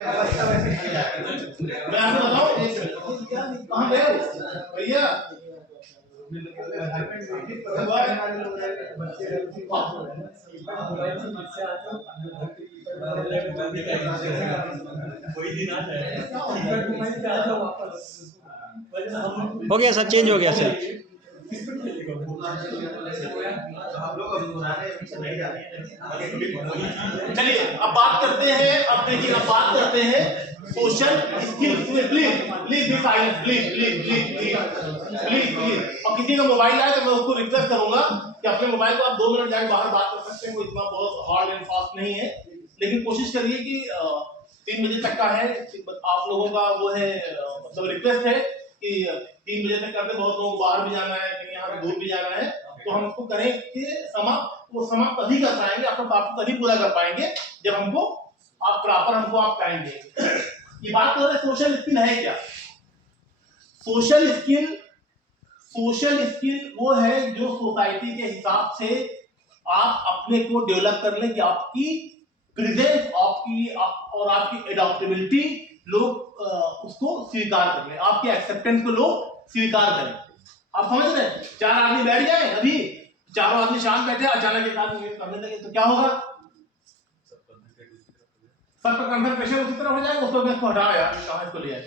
मैं आपको बताऊं कहाँ गए भैया हो गया सर, चेंज हो गया सर। चलिए अब बात करते हैं, अब देखिए अब बात करते हैं सोशल स्किल्स में। Please please be silent, please please please please please please. और किसी का मोबाइल आए तो मैं उसको रिक्वेस्ट करूंगा कि अपने मोबाइल को आप 2 मिनट जाके बाहर बात कर सकते हैं, वो इतना बहुत हार्ड एंड फास्ट नहीं है, लेकिन कोशिश करिए कि 3 बजे तक का है आप लोगों का वो है, मतलब रिक्वेस्ट है कि 3 बजे तक करते। बहुत लोग बाहर भी जाना है, कहीं यहाँ दूर भी जाना है, तो हम इसको करें कि समाप्त तभी कर पाएंगे, अपना टास्क तभी पूरा कर पाएंगे जब हमको आप प्रॉपर आप टाइम देंगे। ये बात कर रहे हैं सोशल स्किल है क्या? सोशल स्किल वो है जो सोसाइटी के हिसाब से आप अपने को डेवलप कर लें कि आपकी प्रेजेंस और आपकी एडॉप्टेबिलिटी लोग उसको स्वीकार कर लें, आपके एक्सेप्टेंस को लोग स्वीकार करें। आप समझ रहे हैं? 4 आदमी बैठ जाए, अभी चारों आदमी शांत बैठे, अचानक एक आदमी करने लगे तो क्या होगा? सबका कंसंट्रेशन उसी तरह हो जाएगा, उसको हटाओ यार, कहां इसको ले आए।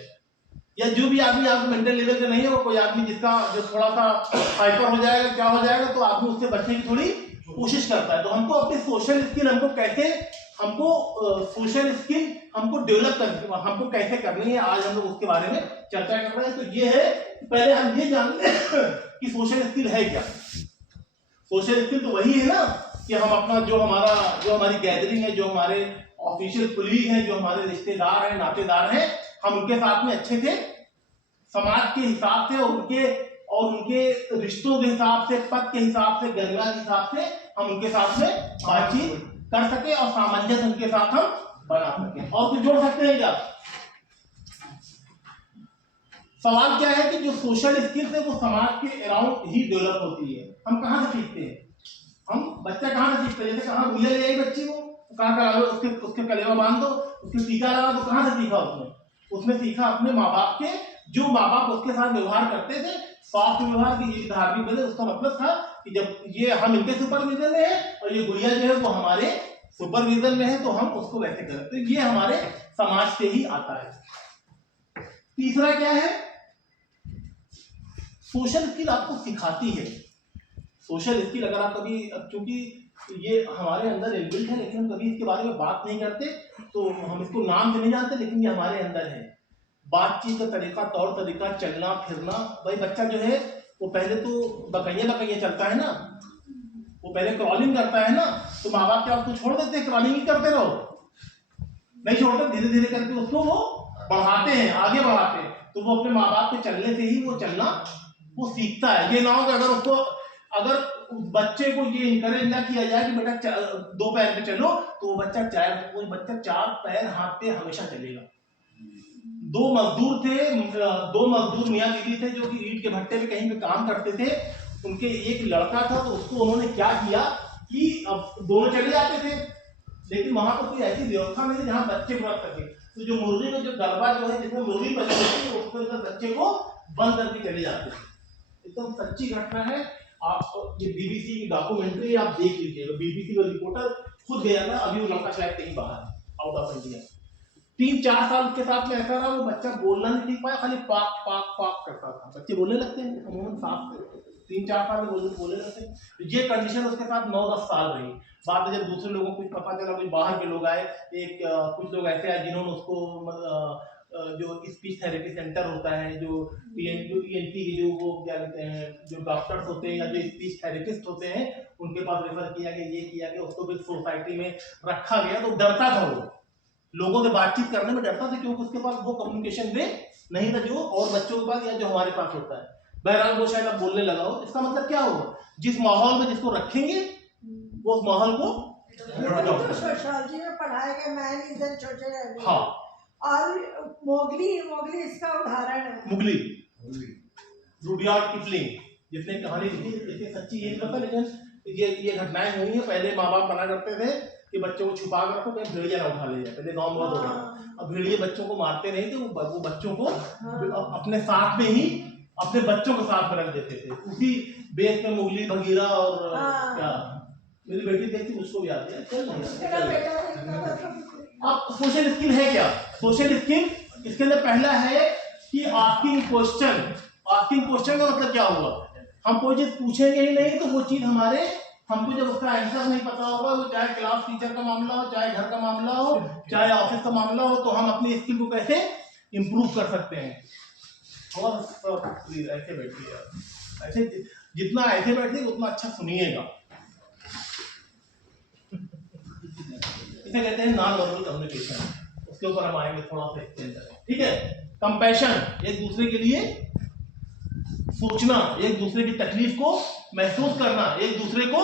या जो भी आदमी आपको मेंटल लेवल का नहीं है, वो कोई आदमी जिसका जो थोड़ा सा हाइपर हो जाएगा, क्या हो जाएगा, तो आदमी उससे बचने की थोड़ी कोशिश करता है। तो हमको अपनी सोशल स्किल हमको डेवलप करनी, हमको कैसे करनी है, आज हम लोग उसके बारे में चर्चा कर रहे हैं। तो ये है, पहले हम ये जान लें कि सोशल स्किल है क्या। सोशल स्किल तो वही है ना कि हम अपना जो हमारी गैदरिंग है, जो हमारे ऑफिशियल कुलीग हैं, जो हमारे रिश्तेदार हैं, नातेदार हैं, हम उनके साथ में अच्छे से समाज के हिसाब से और उनके रिश्तों के हिसाब से, पद के हिसाब से, गरिमा के हिसाब से हम उनके साथ में बातचीत कर सके और सामंजस्य उनके साथ हम बना सके। और कुछ जोड़ सकते हैं क्या? सवाल क्या है कि जो सोशल स्किल्स है वो समाज के अराउंड ही डेवलप होती है। हम कहां से सीखते हैं? बच्चा कहां से सीखता है? जैसे कहां गुड़िया ले आई बच्ची को, कहां का उसके कलेवा बांध दो, उसके टीका लगा दो, कहां से सीखा? उसने सीखा अपने माँ बाप के, जो माँ बाप उसके साथ व्यवहार करते थे, सॉफ्ट व्यवहार की, ये धार्मिक बने। उसका मतलब था कि जब ये हम इनके सुपरविजन में है और ये गुड़िया जो है वो हमारे सुपरविजन में है, तो हम उसको वैसे करें। तो ये हमारे समाज से ही आता है। तीसरा क्या है? सोशल स्किल आपको सिखाती है। सोशल स्किल अगर आप कभी, क्योंकि ये हमारे अंदर इनबिल्ट है लेकिन हम कभी इसके बारे में बात नहीं करते, तो हम इसको नाम से नहीं जानते, लेकिन ये हमारे अंदर है। बातचीत का तरीका, तौर तरीका, चलना फिरना। भाई बच्चा जो है वो पहले तो बकैया चलता है ना, वो पहले क्रॉलिंग करता है ना, तो माँ बाप क्या उसको छोड़ देते हैं क्रॉलिंग ही करते रहो? नहीं छोड़ते, धीरे धीरे करके उसको वो बढ़ाते हैं, आगे बढ़ाते हैं। तो वो अपने माँ बाप के चलने से ही वो चलना वो सीखता है। ये ना हो कि अगर बच्चे को ये इंकरेज ना किया जाए कि बेटा 2 पैर पे चलो, तो वो बच्चा 4 पैर हाथ पे हमेशा चलेगा। 2 मजदूर मियाँ बीवी थे जो कि ईंट के भट्टे पे कहीं पे काम करते थे। उनके एक लड़का था, तो उसको उन्होंने क्या किया कि अब दोनों चले जाते थे, लेकिन वहां पर कोई ऐसी व्यवस्था नहीं थी जहां बच्चे को रख सके। तो जो मुर्गी का जो डब्बा जो है जिसमें मुर्गी बची होती है, उसके अंदर बच्चे को बंद करके चले जाते थे। एकदम सच्ची घटना है। आप ये बीबीसी की डॉक्यूमेंट्री आप देख लीजिएगा, बीबीसी का रिपोर्टर खुद गया था, अभी वो लड़का शायद कहीं बाहर आउट ऑफ इंडिया। 3-4 साल के साथ में ऐसा रहा, वो बच्चा बोलना नहीं सीख पाया, खाली पाक पाक पाक करता था। बच्चे बोलने लगते हैं अमूमन साफ, 3-4 साल में बोलने लगते हैं। तो ये कंडीशन उसके साथ 9-10 साल रही। बाद में जब दूसरे लोगों को कुछ पता चला, कुछ बाहर के लोग आए, कुछ लोग ऐसे आए जिन्होंने उसको जो स्पीच थेरेपी सेंटर होता है, जो ENT के जो वो क्या कहते हैं, जो डॉक्टर्स होते हैं या जो स्पीच थेरेपिस्ट होते हैं, उनके पास रेफर किया गया, ये किया गया, उसको भी सोसाइटी में रखा गया। तो डरता था, वो लोगों से बातचीत करने में डरता था, क्योंकि उसके पास वो कम्युनिकेशन वे नहीं था जो और बच्चों के पास या जो हमारे पास होता है। बहरहाल वो शायद अब बोलने लगा हो। इसका मतलब क्या होगा? जिस माहौल में जिसको रखेंगे वो उस माहौल को सोशियोलॉजी में पढ़ाया गया, man is an social animal. हाँ, और मोगली इसका उदाहरण है। मुगली रुडयार्ड किपलिंग जिसने कहानी लिखी, इसकी सच्ची ये पता, लेकिन ये घटनाएं हुई हैं। पहले माँ बाप मना करते थे कि बच्चों को छुपा कर रखो, कहीं भेड़िया ना उठा ले जाए। पहले गाँव बहुत होता था, अब भेड़िए बच्चों को मारते नहीं थे, वो बच्चों को अपने साथ में ही अपने बच्चों के साथ में रख देते थे। उसी बेस में मुगली भगीरा और क्या मेरी बेटी देखती उसको भी आती है। चल अब सोशल स्किल है क्या? सोशल स्किल इसके अंदर पहला है कि आस्किंग क्वेश्चन। आस्किंग क्वेश्चन का मतलब क्या हुआ? हम कोई चीज पूछेंगे ही नहीं तो वो चीज हमको जब उसका आंसर नहीं पता होगा, वो चाहे क्लास टीचर का मामला हो, चाहे घर का मामला हो, चाहे ऑफिस का मामला हो, तो हम अपनी स्किल को कैसे इंप्रूव कर सकते हैं। और ऐसे बैठिए, ऐसे जितना ऐसे बैठिए उतना अच्छा सुनिएगा। इसे कहते हैं नॉन वर्बल कम्युनिकेशन। उसके ऊपर हम आएंगे थोड़ा सा एक्सटेंड करें, ठीक है। कंपैशन, एक दूसरे के लिए सोचना, एक दूसरे की तकलीफ को महसूस करना, एक दूसरे को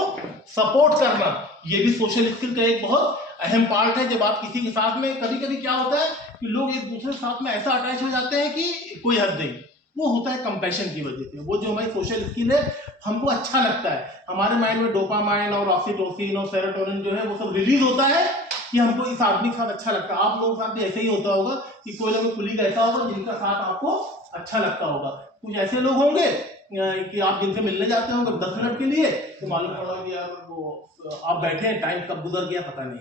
सपोर्ट करना, ये भी सोशल स्किल का एक बहुत अहम पार्ट है। जब आप किसी के साथ में, कभी कभी क्या होता है कि लोग एक दूसरे के साथ में ऐसा अटैच हो जाते हैं कि कोई हद नहीं, वो होता है कंपैशन की वजह से। वो जो हमारी सोशल स्किल है, हमको अच्छा लगता है, हमारे माइंड में डोपामाइन और ऑक्सीटोसिन और सेरोटोनिन जो है वो सब रिलीज होता है कि हमको इस आदमी के साथ अच्छा लगता है। आप लोगों के साथ भी ऐसे ही होता होगा कि कोई ना कोई कुलीग ऐसा होगा जिनका साथ आपको अच्छा लगता होगा। कुछ ऐसे लोग होंगे कि आप जिनसे मिलने जाते होंगे 10 मिनट के लिए, तो मालूम पड़ा कि यार वो आप बैठे हैं, टाइम कब गुजर गया पता नहीं,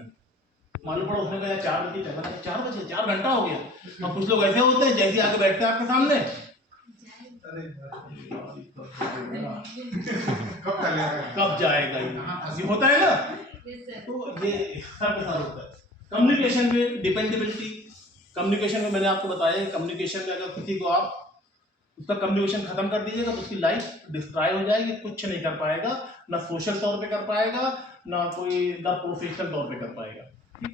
मालूम पड़ा उसने कहा 4 बजे चला, 4 बजे 4 घंटा हो गया। और कुछ लोग ऐसे होते हैं जैसे आके बैठते हैं आपके सामने, कब जाएगा ये होता है ना। तो ये सब के साथ होता है। कम्युनिकेशन में डिपेंडेबिलिटी, कम्युनिकेशन में मैंने आपको बताया, कम्युनिकेशन में अगर किसी को आप उसका कम्युनिकेशन खत्म कर दीजिएगा तो उसकी लाइफ डिस्ट्रॉय हो जाएगी, कुछ नहीं कर पाएगा, ना सोशल तौर पे कर पाएगा, ना प्रोफेशनल तौर पे कर पाएगा।